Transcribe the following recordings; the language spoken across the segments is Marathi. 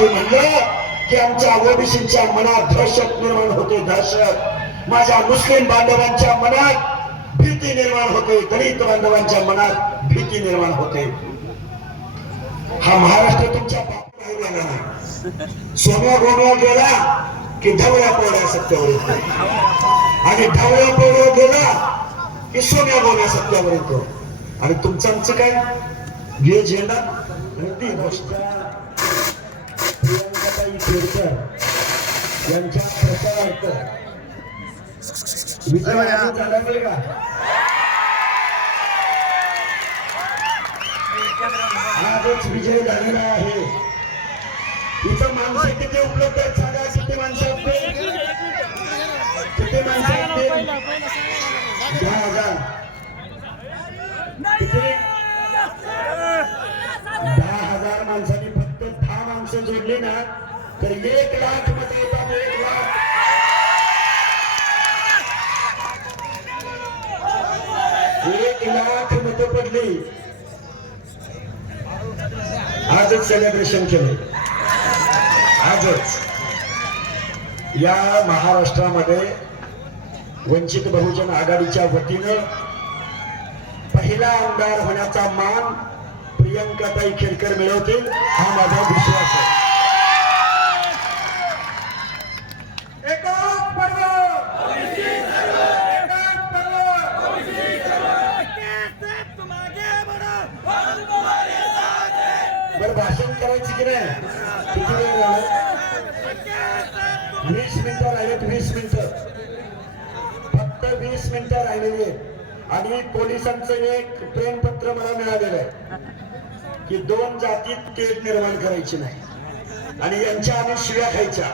ओबीसी म्हणलं की आमच्या ओबीसीच्या मनात दहशत निर्माण होते दहशत. माझ्या मुस्लिम बांधवांच्या मनात भीती निर्माण होते दलित बांधवांच्या मनात भीती निर्माण होते. हा महाराष्ट्र तुमच्या राहिलेला नाही. सोन्या गोंधळ गेला की ढवळ्या पोळ्या सत्यावर येतो. आणि ढवळ्या पोळ्या गेला की सोन्या गोम्या सत्यावर येतो. आणि तुमचं आमचं काय? घे झेंडा? आणि ती गोष्ट केरकर यांच्या प्रचारार्थ. आजच विजय झालेला आहे. इथं माणसं किती उपलब्ध आहेत सांगा किती माणसं? किती माणसं दहा हजार माणसांनी फक्त दहा माणसं जोडली ना. तर एक लाखमध्ये येतात एक लाख. एक लाख मत पडली. आजच सेलिब्रेशन केले आजच. या महाराष्ट्रामध्ये वंचित बहुजन आघाडीच्या वतीनं पहिला आमदार होण्याचा मान प्रियंकाताई खेडकर मिळवतील हा माझा विश्वास आहे एकाच पर्व एकाच पर्व बरं भाषण करायची की नाही किती वेळ झाला वीस मिनिटं राहिलेत वीस मिनिटं फक्त वीस मिनिटं राहिलेली आहेत. आणि पोलिसांचं एक प्रेमपत्र मला मिळालेलं आहे की दोन जातीत तेढ निर्माण करायची नाही. आणि यांच्या आम्ही शिव्या खायच्या.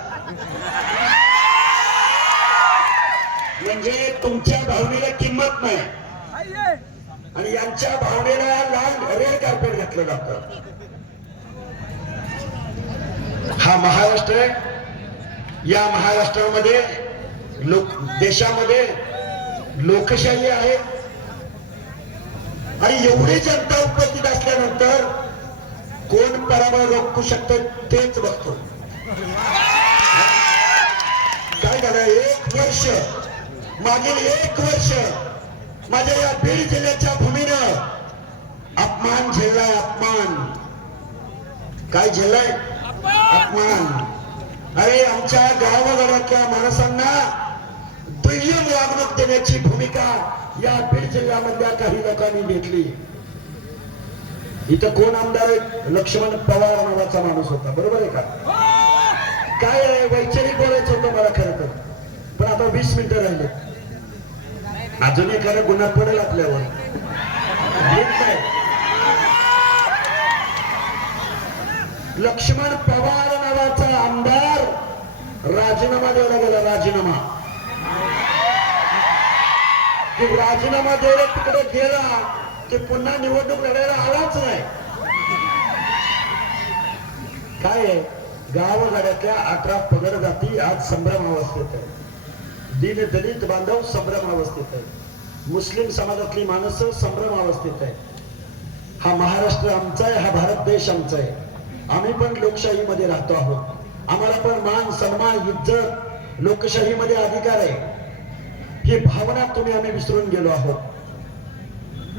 म्हणजे तुमच्या भावनेला किंमत नाही. आणि यांच्या भावनेला लाल रेड कार्पेट घातलं जात हा महाराष्ट्र आहे. या महाराष्ट्रामध्ये लोक देशामध्ये लोकशाही आहे. आणि एवढी जनता उपस्थित असल्यानंतर कोण पराभव रोखू शकतं तेच बघतो. काय झालं? एक वर्ष मागील एक वर्ष माझ्या या बीड जिल्ह्याच्या भूमीनं अपमान झेललाय अपमान. काय झेललाय अपमान. अरे आमच्या गावागावातल्या माणसांना दुय्यम वागणूक देण्याची भूमिका या बीड जिल्ह्यामधल्या काही लोकांनी घेतली. इथं कोण आमदार आहेत? लक्ष्मण पवार नावाचा माणूस होता. बरोबर आहे का? काय आहे? वैचारिक बोलायचं होतं मला खरं तर. पण आता वीस मिनिटं राहिले अजून एखादा गुन्हा पडेल आपल्यावर. लक्ष्मण पवार नावाचा आमदार राजीनामा द्यायला गेला राजीनामा. राजीनामा द्यायला तिकडे गेला ते पुन्हा निवडणूक लढायला आलाच नाही. काय आहे? गावगाड्यातल्या अठरा पगड जाती आज संभ्रम अवस्थेत आहे दीन दलित बांधव संभ्रम अवस्थेत आहे मुस्लिम समाजातली माणसं संभ्रम अवस्थेत आहे हा महाराष्ट्र आमचा आहे हा भारत देश आमचा आहे. आम्ही पण लोकशाहीमध्ये राहतो आहोत. आम्हाला पण मान सन्मान इज्जत लोकशाहीमध्ये अधिकार आहे. ही भावना तुम्ही आम्ही विसरून गेलो आहोत.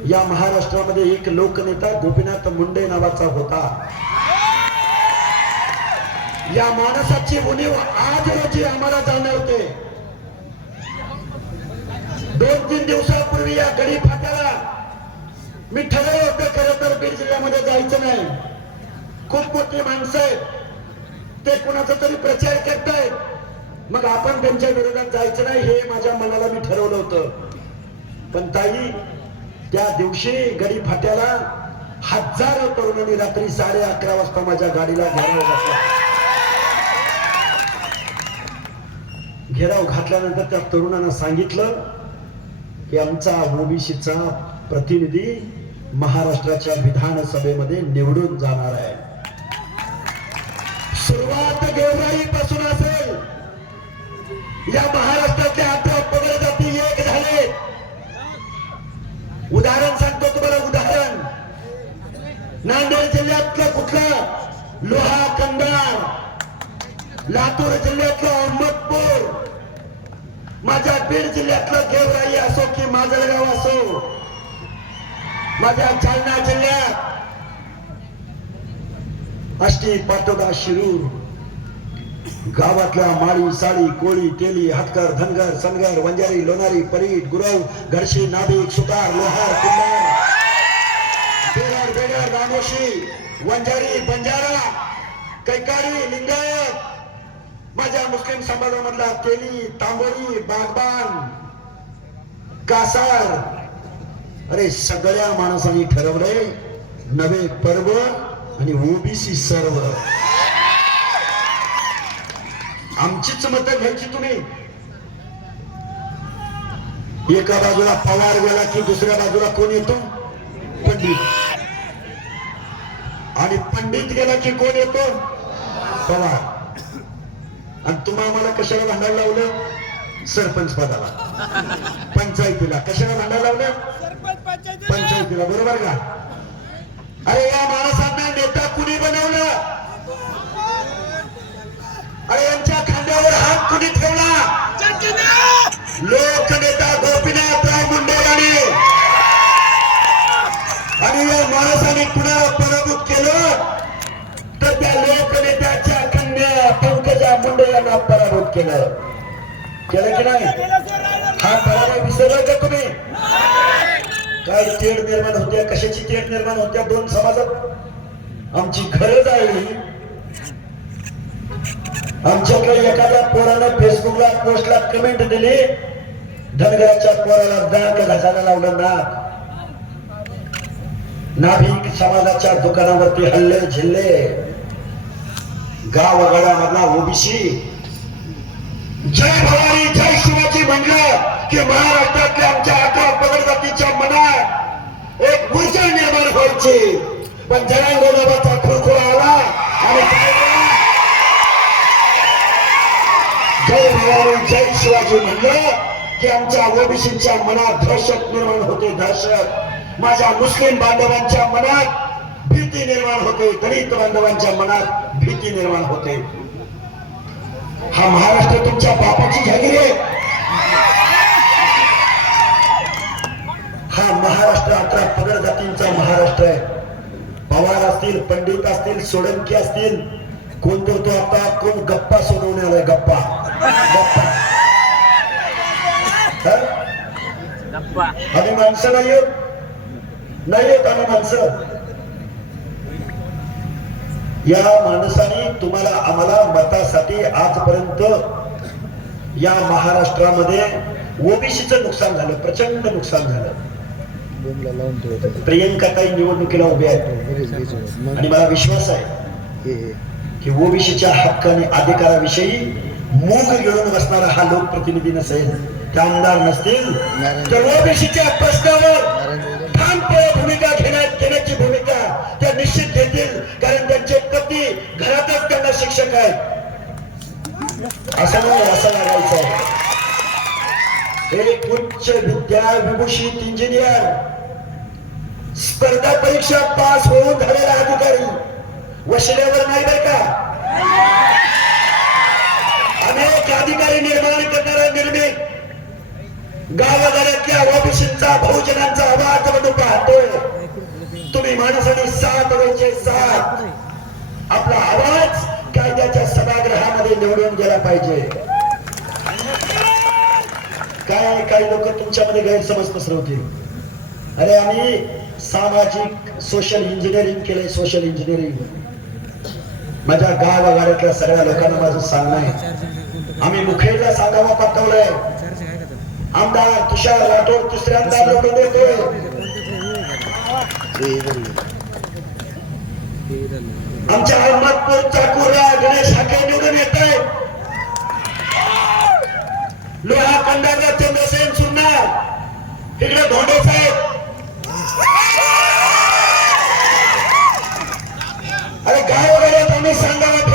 या महाराष्ट्रामध्ये एक लोकनेता गोपीनाथ मुंडे नावाचा होता. या माणसाची उणीव आज रोजी आम्हाला जाणवते. दोन तीन दिवसापूर्वी या गडी फाट्याला मी ठरवलं होतं खरं तर बीड जिल्ह्यामध्ये जायचं नाही. खूप मोठी माणसं आहेत. ते कुणाचा तरी प्रचार करतायत. मग आपण त्यांच्या विरोधात जायचं नाही हे माझ्या मनाला मी ठरवलं होतं. पण ताई त्या दिवशी गडी फाट्याला हजारो तरुणांनी रात्री साडे अकरा वाजता माझ्या गाडीला घेराव घातला. घेराव घातल्यानंतर त्या तरुणांना सांगितलं की आमचा ओबीसीचा प्रतिनिधी महाराष्ट्राच्या विधानसभेमध्ये निवडून जाणार आहे. सुरुवात गेवराई पासून या महाराष्ट्रातले अठरा पगड जाती एक झाले. उदाहरण सांगतो तुम्हाला उदाहरण. नांदेड जिल्ह्यातलं कुठलं? लोहा कंदार लातूर जिल्ह्यातलं अहमदपूर. माझ्या बीड जिल्ह्यातलं गेवराई असो की माजलगाव असो. माझ्या जालना जिल्ह्यात. अष्टी पाटोदा शिरूर. गावातल्या माळी साडी कोळी तेली हातकर धनगर सनगर वंजारी लोणारी परीट गुरव घरशी नाभिक सुतार लोहार कुंभार बेगर बेगर रामोशी वंजारी बंजारा कैकारी लिंगायत माझ्या मुस्लिम समाजामधला तेली तांबोळी बागबान कासार. अरे सगळ्या माणसांनी ठरवलंय नवे पर्व आणि ओबीसी सर्व. आमचीच मतं घ्यायची तुम्ही. एका बाजूला पवार गेला की दुसऱ्या बाजूला कोण येतो? पंडित. आणि पंडित गेला की कोण येतो? पवार. आणि तुम्हा आम्हाला कशाला भांडायला लावलं? सरपंच पदाला. पंचायतीला. कशाला भांडायला लावलं? पंचायतीला. बरोबर का? अरे या माणसांना नेता कुणी बनवलं? केलं. केलं की नाही? हा पराभव विसरला का तुम्ही. काय तेढ निर्माण होत्या कशाची तेढ निर्माण होत्या दोन समाजात? आमची गरज आहे. आमच्याकडे एखाद्या पोरानं फेसबुकला पोस्टला कमेंट दिली धनगराच्या पोराला दाग घासायला लावलं ना नाभिक समाजाच्या दुकानावरती हल्ले झिल्ले. गावगडामधला ओबीसी. जय भवानी जय शिवाजी म्हणलं की महाराष्ट्रातल्या आमच्या अकरा पगड जातीच्या मनात एक ऊर्जा निर्माण व्हायची. पण जनांगोबाचा खुरखुरा आला आणि जय भवानी जय शिवाजी म्हणलं की आमच्या ओबीसीच्या मनात दहशत निर्माण होते दहशत. माझ्या मुस्लिम बांधवांच्या मनात भीती निर्माण होते दलित बांधवांच्या मनात भीती निर्माण होते. हा महाराष्ट्र तुमच्या बापाची जागीर आहे हा महाराष्ट्र अकरा पगड जातींचा महाराष्ट्र आहे. पवार असतील पंडित असतील सोळंकी असतील कोण तो तो आता? कोण गप्पा सोडवून आलाय गप्पा. गप्पा? आम्ही माणसं नाही आहेत नाही आहेत आम्ही माणसं. या माणसाने तुम्हाला आम्हाला मतासाठी आजपर्यंत या महाराष्ट्रामध्ये ओबीसीचं नुकसान झालं प्रचंड नुकसान झालं. प्रियंका ताई निवडणुकीला उभे आहेत. आणि मला विश्वास आहे की ओबीसीच्या हक्क आणि अधिकाराविषयी मूग घेऊन बसणारा हा लोकप्रतिनिधी नसेल ते आमदार नसतील तर ओबीसीच्या प्रश्नावर ठामपणे भूमिका घेण्यात घेण्याची भूमिका घरातच त्यांना शिक्षक आहेत. असं नाही असं लागायचं आहे एक उच्च विद्या विभूषित इंजिनियर स्पर्धा परीक्षा पास होऊन झालेला अधिकारी. वशिल्यावर नाही बर का? अनेक अधिकारी निर्माण करणारा निर्मित. गावागाड्यातल्या ओबीसींचा बहुजनांचा आवाज म्हणून पाहतोय. तुम्ही माणसाने सात वेळचे सात आपला आवाज कायद्याच्या सभागृहामध्ये निवडून गेला पाहिजे. काय काही लोक तुमच्यामध्ये गैरसमज पसरवतील. अरे आम्ही सामाजिक सोशल इंजिनिअरिंग केलंय सोशल इंजिनिअरिंग माझ्या गावागाड्यातल्या सगळ्या लोकांना माझं सांगणं आहे. आम्ही मुखेडला सांगावा पाठवलंय आमदार तुषार राठोड तिसऱ्यांदा लोक देतोय हे इधर ये. हे इधर ये. आमच्या अहमदपूर चाकूरला गणेश शाखे निवडून येत आहे लोहा कंदारला चंद्रसेन सुरणार तिकडे धोंडे साहेब. अरे गावागाड्यात आम्ही सांगायला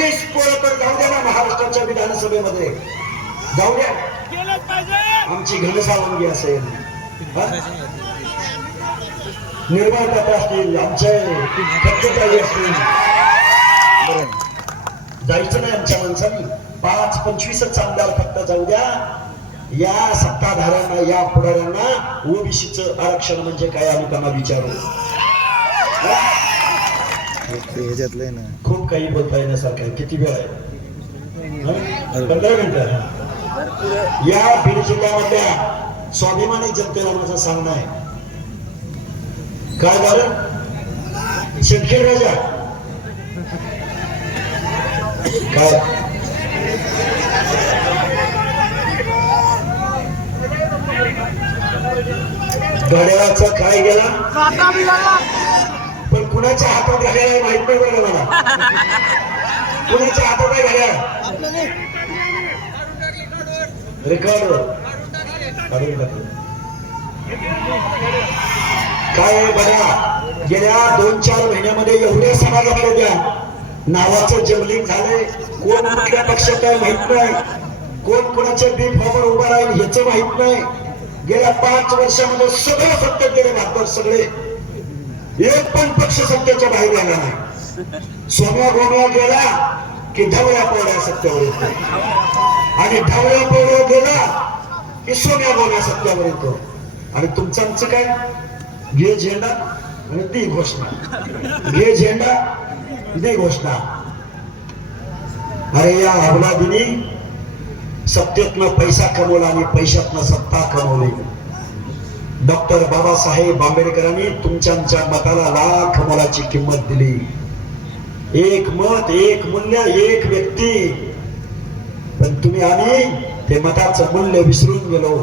पंचवीस पोरं तर जाऊ द्या ना महाराष्ट्राच्या विधानसभेमध्ये. जाऊ द्या. आमची घनसावंगी असेल? निर्माणदाता असतील आमचे खर्चदारी असतील. जायचं नाही आमच्या माणसांनी. पाच पंचवीसच आमदार फक्त जाऊ द्या. या सत्ताधाऱ्यांना या पुढाऱ्यांना ओबीसीचं आरक्षण म्हणजे काय आम्ही त्यांना विचारू. ह्याच्यातलं आहे ना. खूप काही बोलता येण्यासारखं आहे. किती वेळ आहे? पंधरा मिनिटं या बीड जिल्ह्यामधल्या स्वाभिमानी जनतेला माझं सांगणं आहे. काय झालं? शेतकरी राजा. काय? घड्याळाचं काय गेला. कुणाच्या हातात घड्याळ आहे माहीत नाही बरं मला. कुणाच्या हातात आहे घड्याळ? रेकॉर्ड काढून टाकलं. काय आहे बघा गेल्या दोन चार महिन्यामध्ये एवढ्या सभा द्या नावाचं जमलिंग झालंय. कोण कुठल्या पक्षात आहे माहीत नाही. कोण कोणाच्या बी फॉर्मवर उभा राहील ह्याच माहीत नाही. गेल्या पाच वर्षामध्ये सगळं सत्य गेले भारतात सगळे. एक पण पक्ष सत्याच्या बाहेर आला नाही. सोमला गोमला गेला की ढवळ्या पोळ्या सत्यावर येतो. आणि ढवळ्या पोळ्या गेला की सोम्या गोम्या सत्यावर येतो. आणि तुमचं आमचं काय? घे झेंडा आणि ती घोषणा. घे झेंडा दे घोषणा. अरे या अवलादिनी सत्तेतनं पैसा कमवला आणि पैशातनं सत्ता कमवली. डॉक्टर बाबासाहेब आंबेडकरांनी तुमच्या मताला लाख मोलाची किंमत दिली. एक मत एक मूल्य एक व्यक्ती. पण तुम्ही आम्ही ते मताचं मूल्य विसरून गेलो.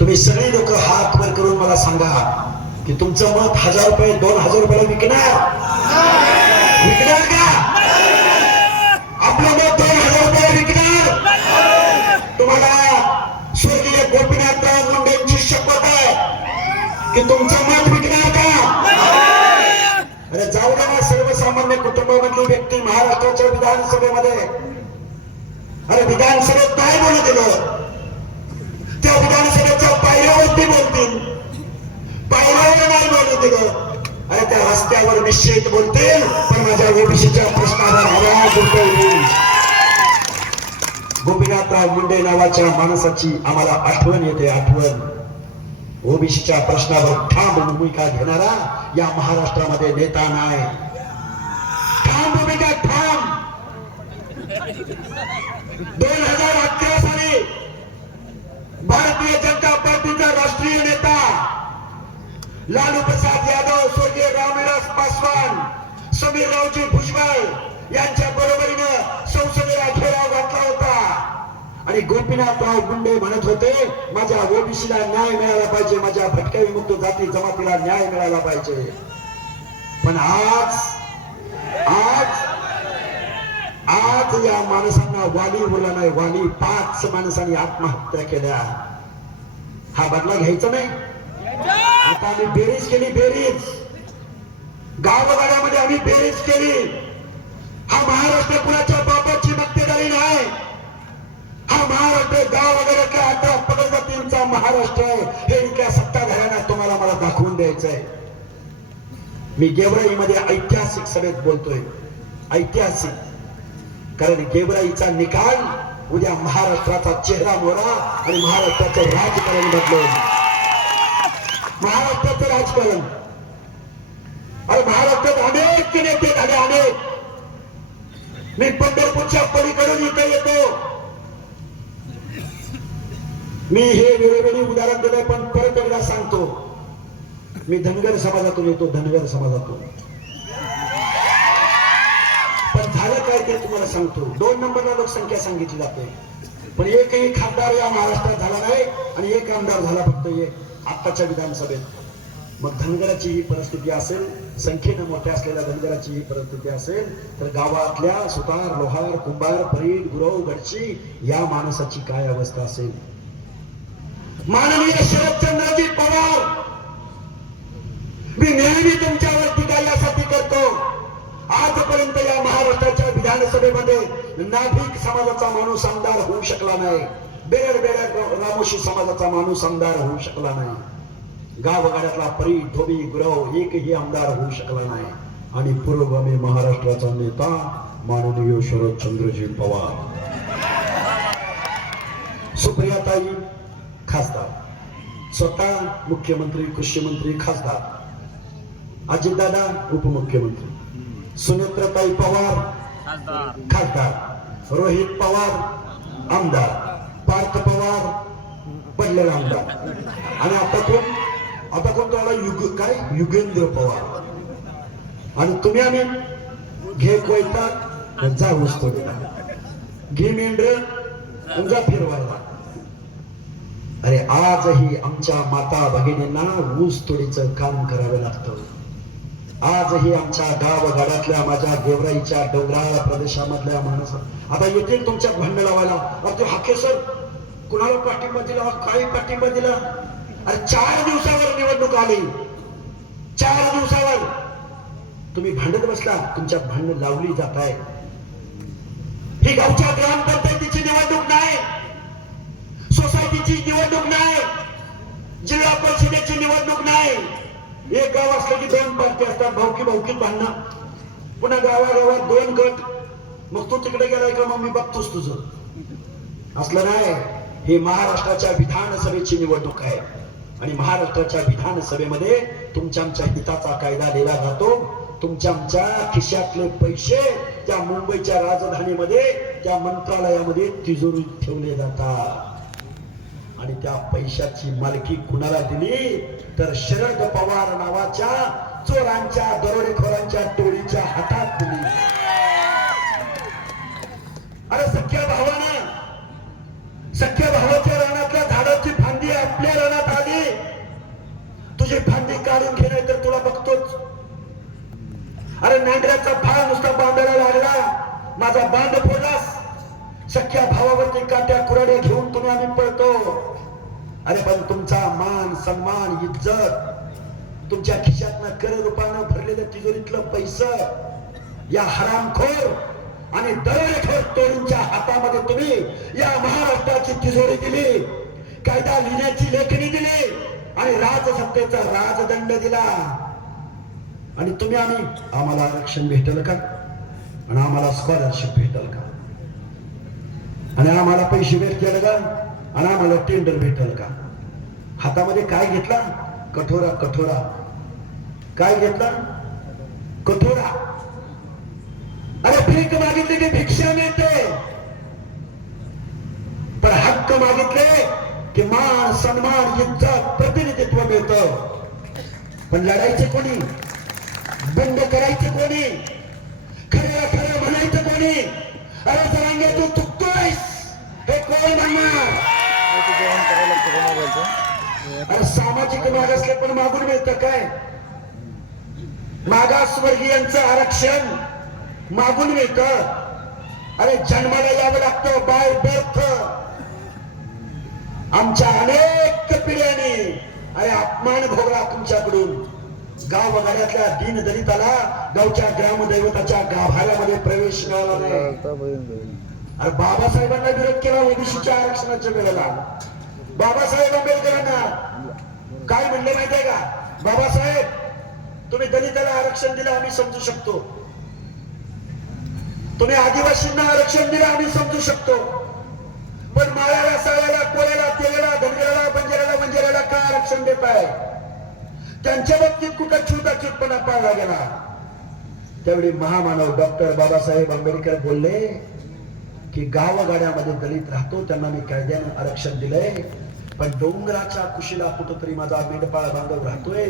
तुम्ही सगळे लोक हात वर करून मला सांगा की तुमचं मत हजार रुपये दोन हजार रुपयाला विकणार? विकणार का? आपलं मत की तुमचं मत विकणार का अरे जाऊ द्या ना सर्वसामान्य कुटुंबामधली व्यक्ती महाराष्ट्राच्या विधानसभेमध्ये. अरे विधानसभेत काय बोलू दिलं? त्या विधानसभेच्या पायऱ्यावरती बोलतील. पायऱ्यावर नाही बोलू दिलं. अरे त्या रस्त्यावर निश्चित बोलतील पण माझ्या ओबीसीच्या प्रश्नावर आवाज गोपीनाथराव मुंडे नावाच्या माणसाची आम्हाला आठवण येते आठवण. ओबीसीच्या प्रश्नावर ठाम भूमिका घेणारा या महाराष्ट्रामध्ये नेता ठाम भूमिका ठाम दोन हज़ार साली भारतीय जनता पार्टीचा राष्ट्रीय नेता लालू प्रसाद यादव, स्वर्गीय रामविलास पासवान, समीररावजी भुजबळ यांच्या बरोबरीनं होता आणि गोपीनाथराव मुंडे म्हणत होते माझ्या ओबीसीला न्याय मिळाला पाहिजे माझ्या भटक्या विमुक्त जाती जमातीला न्याय मिळाला पाहिजे. पण आज आज आज या माणसांना वाली मुला नाही वाली पाच माणसांनी आत्महत्या केल्या. हा बदला घ्यायचा नाही. आता आम्ही बेरीज केली बेरीज. गावगाड्यामध्ये आम्ही बेरीज केली. हा महाराष्ट्र कुणाच्या बापाची मक्तेदारी नाही. महाराष्ट्र गाव वगैरे अठरा पदजातींचा महाराष्ट्र. आहे हे इतक्या सत्ताधाऱ्यांना तुम्हाला मला दाखवून द्यायचं आहे मी गेवराईमध्ये ऐतिहासिक सभेत बोलतोय. ऐतिहासिक. कारण गेवराईचा निकाल उद्या महाराष्ट्राचा चेहरा मोरा आणि महाराष्ट्राचं राजकारण बदलून महाराष्ट्राचं राजकारण. अरे महाराष्ट्रात अनेक नेते झाले अनेक. मी पंढरपूरच्या पलीकडून इथे येतो. मी हे वेळोवेळी उदाहरण दिलंय पण परत एकदा सांगतो. मी धनगर समाजातून येतो धनगर समाजातून. पण झालं काय ते तुम्हाला सांगतो. दोन नंबरला लोकसंख्या सांगितली जाते. पण एकही खासदार या महाराष्ट्रात झाला नाही आणि एक आमदार झाला फक्त एक आत्ताच्या विधानसभेत. मग धनगराची ही परिस्थिती असेल संख्येनं मोठ्या असलेल्या धनगराची ही परिस्थिती असेल तर गावातल्या सुतार लोहार कुंभार फरीद गुरव गडची या माणसाची काय अवस्था असेल? माननीय शरदचंद्रजी पवार मी नेहमी तुमच्यावर टीका यासाठी करतो. आजपर्यंत या महाराष्ट्राच्या विधानसभेमध्ये नाभिक समाजाचा माणूस आमदार होऊ शकला नाही. बेरड बेरड रामोशी समाजाचा माणूस आमदार होऊ शकला नाही. गावगाड्यातला परी धोबी गुरव एकही आमदार होऊ शकला नाही. आणि पूर्वगामी महाराष्ट्राचा नेता माननीय शरदचंद्रजी पवार. सुप्रियाताई खासदार. स्वतः मुख्यमंत्री कृषी मंत्री खासदार. अजितदादा उपमुख्यमंत्री. सुनेत्रताई पवार खासदार. रोहित पवार आमदार. पार्थ पवार पडलेला आमदार. आणि आता कोण? आता कोण तुम्हाला युग काय? युगेंद्र पवार. आणि तुम्ही आम्ही घे कोयता जा वस्तू घे मेंढर जा फिरवायला. अरे आजही आमच्या माता भगिनींना ऊस तोडीचं काम करावं लागतं. आजही आमच्या गावगाड्यातल्या माझ्या देवराईच्या डोंगराळ प्रदेशामधल्या माणसं आता येतील तुमच्या भांड लावायला अरे ते हाके सर कुणाला पाठिंबा दिला? काही पाठिंबा दिला? अरे चार दिवसावर निवडणूक आली. चार दिवसावर. तुम्ही भांडत बसला तुमच्या भांडण लावली जात आहे. ही गावच्या ग्रामपंचायतीची निवडणूक नाही. सोसायटीची निवडणूक नाही. जिल्हा परिषदेची निवडणूक नाही. एक गाव असलं की दोन पार्टी असतात भाऊकी भाऊकीत भांडणं. पुन्हा गावागावात दोन गट. मग तू तिकडे गेलाय का मग मी बघतोच तुझं? असलं नाही. हे महाराष्ट्राच्या विधानसभेची निवडणूक आहे. आणि महाराष्ट्राच्या विधानसभेमध्ये तुमच्या आमच्या हिताचा कायदा लिहिला जातो. तुमच्या आमच्या खिशातले पैसे त्या मुंबईच्या राजधानीमध्ये त्या मंत्रालयामध्ये तिजोरीत ठेवले जातात. आणि त्या पैशाची मालकी कुणाला दिली? तर शरद पवार नावाच्या चोरांच्या दरोडेखोरांच्या टोळीच्या हातात दिली. अरे सख्या भावानं सख्या भावाच्या रानातल्या झाडाची फांदी आपल्या रानात आली. तुझी फांदी काढून घेणे तर तुला बघतोच. अरे नांगऱ्याचा फाळ नुसता बांधायला लागला. माझा बांध फोडलास. सख्या भावावरती काट्या कुराड्या घेऊन तुम्ही आम्ही पळतो. अरे पण तुमचा मान सन्मान इज्जत तुमच्या खिशातनं कर रुपानं भरलेलं तिजोरीतलं पैसं या हरामखोर आणि दरोडेखोर तोडूंच्या हातामध्ये तुम्ही या महाराष्ट्राची तिजोरी दिली कायदा लिहिण्याची लेखणी दिली आणि राजसत्तेचा राजदंड दिला. आणि तुम्ही आम्ही आम्हाला आरक्षण भेटेल का? आणि आम्हाला स्कॉलरशिप भेटेल का? आणि आम्हाला पैसे भेटतील का? आणि आम्हाला टेंडर भेटेल का? हातामध्ये काय घेतला? कठोरा कठोरा. काय घेतला? कठोरा. अरे भीक मागितली की भिक्षा मिळते. पण हक्क मागितले की मान सन्मान इज्जत प्रतिनिधित्व मिळत. पण लढायचे कोणी? बंद करायचे कोणी? खरं खरं म्हणायचं कोणी? अरे जरांगे तू चुकतोयस. हे कोण म्हणणार जेवण करायला लागतं मोबाईलचं अरे सामाजिक मागासले पण मागून मिळतं काय? मागासवर्गीयांचं आरक्षण मागून मिळत. अरे जन्माला यावं लागतं बाय बर्थ. आमच्या अनेक पिढ्यांनी अरे अपमान भोगला तुमच्याकडून. गाव वगैरेतल्या दीन दलिताला गावच्या ग्रामदैवताच्या गाभाऱ्यामध्ये प्रवेश मिळाला अरे बाबासाहेबांना विरोध केला ओबीसीच्या आरक्षणाच्या वेळेला बाबासाहेब आंबेडकरांना काय म्हणले माहितीये का? बाबासाहेब तुम्ही दलिताला आरक्षण दिलं आम्ही समजू शकतो. तुम्ही आदिवासींना आरक्षण दिलं आम्ही समजू शकतो. पण माळ्याला साळ्याला कोळ्याला तेलेला धनगराला बंजाराला बंजाराला काय आरक्षण देत आहे त्यांच्या बाबतीत कुठं छूटाछूटपणा पाळला गेला? त्यावेळी महामानव डॉक्टर बाबासाहेब आंबेडकर बोलले की गावगाड्यामध्ये दलित राहतो त्यांना मी कायद्यानं आरक्षण दिलंय. पण डोंगराच्या कुशीला कुठंतरी माझा मेंढपाळ बांधव राहतोय.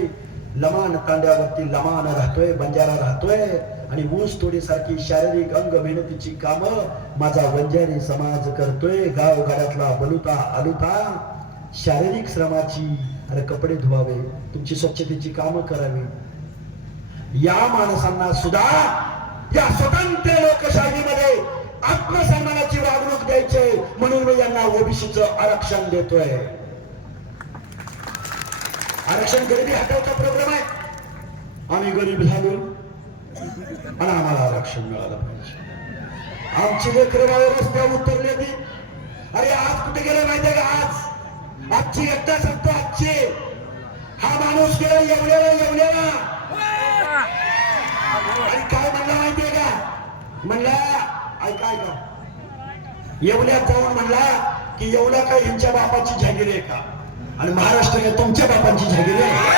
लमान तांड्यावरती लमान राहतोय बंजारा राहतोय. आणि ऊस तोडीसारखी शारीरिक अंग मेहनतीची कामं माझा वंजारी समाज करतोय. गावगाड्यातला बलुता आलुता शारीरिक श्रमाची अरे कपडे धुवावे तुमची स्वच्छतेची कामं करावी. या माणसांना सुद्धा या स्वतंत्र लोकशाहीमध्ये आत्मसन्मानाची वागणूक द्यायचे म्हणून मी यांना ओबीसीचं आरक्षण देतोय. आरक्षण गरिबी हटवचा प्रोग्राम आहे. आम्ही गरीब झालो आणि आम्हाला आरक्षण मिळालं पाहिजे. आमची लेकरं रस्त्यावर उतरले ती अरे आज कुठे गेले माहितीये का? आज. आजची घटना सांगतो आजची. हा माणूस गेला येवलेला येवलेला आणि काय म्हणला माहितीये का? म्हणला ऐका ऐका. येवल्यात जाऊन म्हणला की एवढ्या काय यांच्या बापाची जागीर आहे का? आणि महाराष्ट्र काय तुमच्या बापांची जागीर आहे.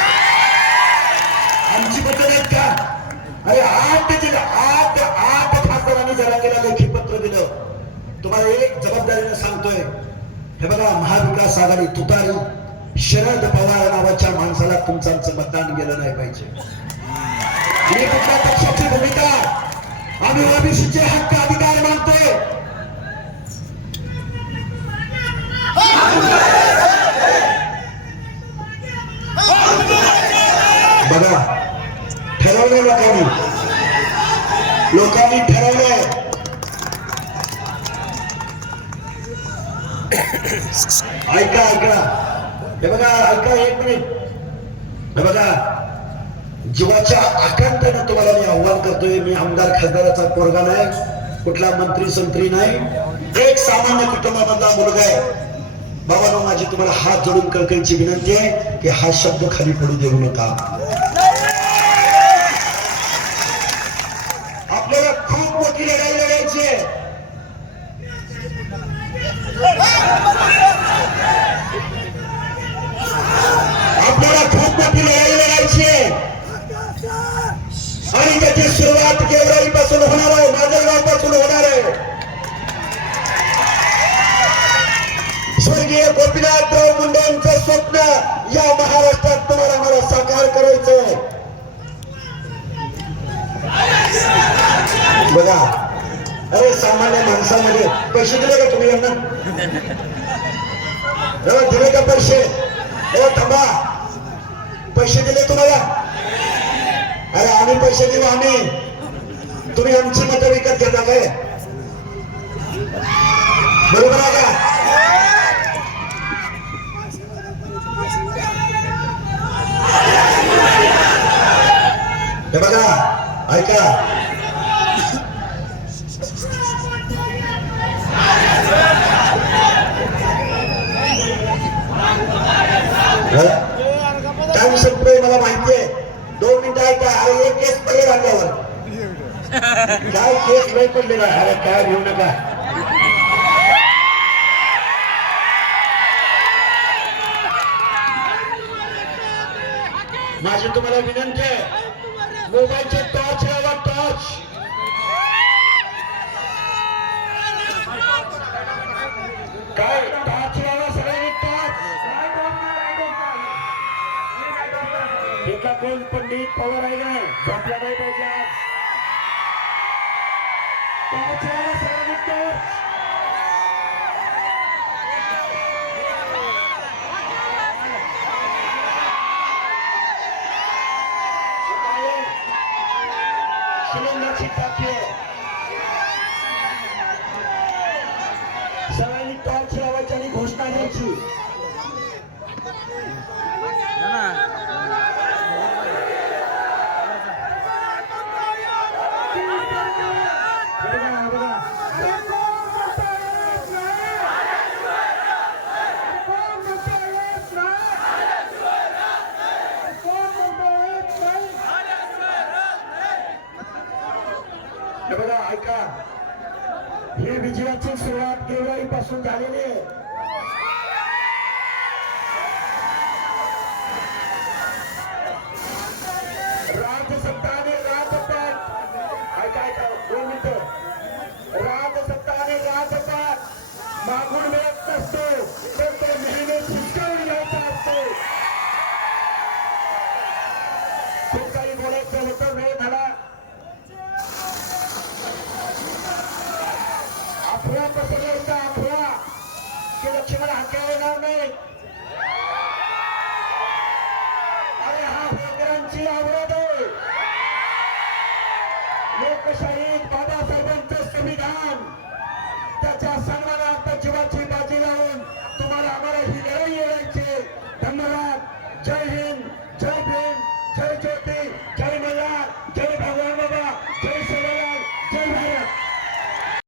आमची पद्धत आहेत का? अरे आठ जिल्हा आठ आठ खासदारांनी जरा केला लेखी पत्र दिलं. तुम्हाला एक जबाबदारीने सांगतोय. हे बघा महाविकास आघाडी तुतारी शरद पवार नावाच्या माणसाला तुमचं आमचं मतदान गेलं नाही पाहिजे. आणि कुठल्या पक्षाची भूमिका. आम्ही ओबीसीचे हक्क अधिकार मानतोय. बघा ठरवलं लोकांनी. लोकांनी ठरवलंय. ऐका ऐका. हे बघा ऐका एक मिनिट. हे बघा जीवाच्या आकांतानं तुम्हाला मी आव्हान करतोय मी आमदार खासदाराचा पोरगा नाही कुठला मंत्री संत्री नाही. एक सामान्य कुटुंबामधला मुलगा आहे. बाबा माझी तुम्हाला हात जोडून कळकळीची विनंती आहे की हा शब्द खाली पडू देऊ नका. आणि त्याची सुरुवात गेवराई पासून होणार आहे माजलगावपासून होणार आहे. स्वर्गीय गोपीनाथराव मुंडेंचं स्वप्न या महाराष्ट्रात तुम्हाला मला साकार करायचं आहे बघा अरे सामान्य माणसामध्ये पैसे दिले का तुम्ही यांना? दिले का पैसे? थांबा पैसे दिले तुम्हाला अरे आम्ही पैसे देऊ आम्ही. तुम्ही आमची मतं विकत घेता काय अरे एक केस पडेल अंगावर काय केस नाही पडलेला. अरे काय घेऊ नका. माझी तुम्हाला विनंती आहे. मोबाईलचे टॉर्च लावा टॉर्च काय? एका कोण पंडित पवार आहे ना झोपला नाही पाहिजे आज. टॉर्च लावा सगळ्यांनी टॉर्च सिलेंडरची टाकी